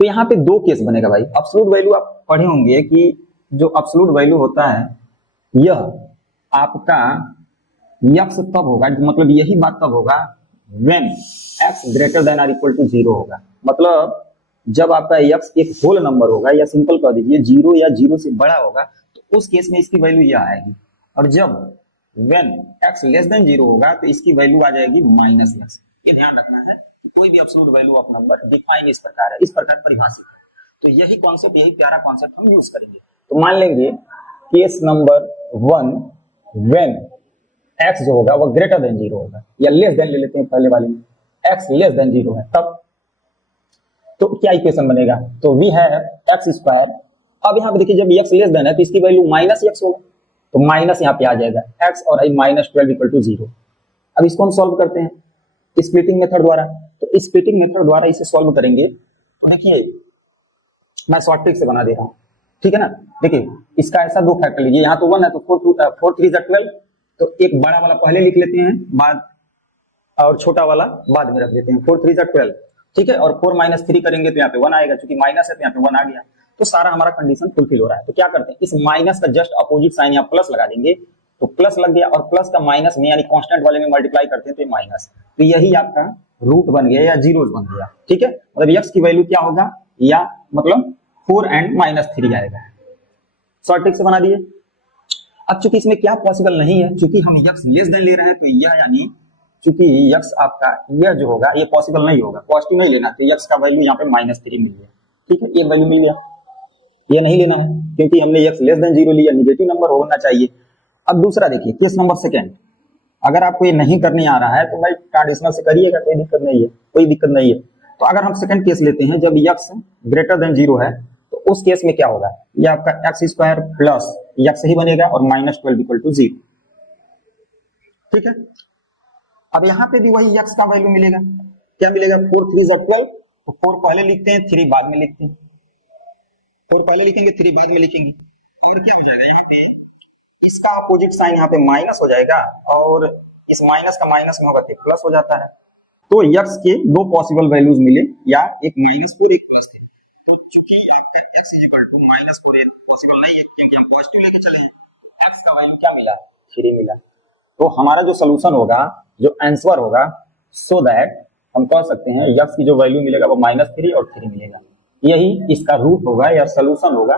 तो यहाँ पे दो केस बनेगा भाई। एब्सोल्यूट वैल्यू आप पढ़े होंगे कि जो एब्सोल्यूट वैल्यू होता है यह आपका यक्स तब होगा, मतलब यही बात तब होगा when X greater than or equal to 0 होगा। मतलब जब आपका यक्स एक होल नंबर होगा, या सिंपल कर दीजिए 0 या 0 से बड़ा होगा, तो उस केस में इसकी वैल्यू यह आएगी। और जब व्हेन एक्स लेस देन 0 होगा तो इसकी वैल्यू आ जाएगी माइनस एक्स। ये ध्यान रखना है कि कोई भी absolute value of number define इस प्रकार है, इस प्रकार परिभाषित है। तो यही कॉन्सेप्ट, यही प्यारा कॉन्सेप्ट हम यूज करेंगे। तो मान लेंगे केस नंबर 1 व्हेन एक्स जो होगा वो ग्रेटर देन 0 होगा, या लेस देन ले लेते हैं पहले वाले में, एक्स लेस देन 0 है तब। तो क्या इक्वेशन बनेगा, तो वी हैव एक्स स्क्वायर। अब यहाँ पे देखिए जब एक्स लेस देन है तो इसकी वैल्यू माइनस एक्स होगा, तो माइनस यहाँ पे आ जाएगा एक्स और आई माइनस 12 इक्वल टू 0। अब इसको हम सॉल्व करते हैं स्प्लिटिंग मेथड द्वारा। तो स्प्लिटिंग मेथड द्वारा इसे सॉल्व करेंगे तो देखिए मैं शॉर्ट ट्रिक से बना दे रहा हूँ, ठीक है ना। देखिए इसका ऐसा दो फैक्टर लीजिए, यहाँ तो 1 है तो 4 3 12, तो एक बड़ा वाला पहले लिख लेते हैं बाद, और छोटा वाला बाद में रख देते हैं। 4 3 12, ठीक है। और 4 माइनस 3 करेंगे तो यहाँ पे 1 आएगा, क्योंकि माइनस है तो यहाँ पे 1 आ गया। तो सारा हमारा कंडीशन फुलफिल हो रहा है। तो क्या करते हैं, इस माइनस का जस्ट अपोजिट साइन यहाँ प्लस लगा देंगे, तो प्लस लग गया, और प्लस का माइनस में यानी कांस्टेंट वाले में मल्टीप्लाई करते हैं तो ये माइनस, तो यही आपका रूट बन गया या जीरोस बन गया, ठीक है। मतलब एक्स की वैल्यू क्या होगा, या मतलब 4 एंड माइनस 3 आएगा। शॉर्ट ट्रिक से बना दिए। अब चूंकि इसमें क्या पॉसिबल नहीं है, चूंकि हम यक्स लेस देन ले रहे हैं, तो यह यानी चूंकि यक्स आपका यह जो होगा ये पॉसिबल नहीं होगा, पॉजिटिव नहीं लेना, तो यक्स का वैल्यू यहाँ पे -3 मिल गया, ठीक है। ये वैल्यू मिल गया, ये नहीं लेना है क्योंकि हमने यक्स लेस देन 0 लिया, निगेटिव नंबर होना चाहिए। अब दूसरा देखिए केस नंबर सेकंड, अगर आपको ये नहीं करने आ रहा है तो भाई ट्रेडिशनल से करिएगा, कोई दिक्कत नहीं है, कोई दिक्कत नहीं है। तो अगर हम सेकंड केस लेते हैं जब यक्स ग्रेटर देन 0 है, तो उस केस में क्या होगा, ये आपका एक्स स्क्वायर प्लस यक्स ही बनेगा और -12 इक्वल टू 0, ठीक है। अब यहाँ पे भी वही यक्स का वैल्यू मिलेगा, क्या मिलेगा, 4 3 12, तो 4 पहले लिखते हैं 3 बाद में लिखते हैं, 4 पहले लिखेंगे 3 बाद में लिखेंगे, और क्या हो जाएगा यहाँ पे इसका अपोजिट साइन यहाँ पे माइनस हो जाएगा, और इस माइनस का माइनस में होगा तो प्लस हो जाता है। तो यक्स के दो पॉसिबल वैल्यूज मिले, या एक -4 एक प्लस थे। तो चूंकि आपका x -4 पॉसिबल नहीं है क्योंकि हम पॉजिटिव लेके चले हैं, x का वैल्यू क्या मिला, 3 मिला। तो हमारा जो सोल्यूशन होगा, जो आंसर होगा, सो दैट हम कह सकते हैं यक्स की जो वैल्यू मिलेगा वो -3 और 3 मिलेगा, यही इसका रूट होगा या सोल्यूशन होगा।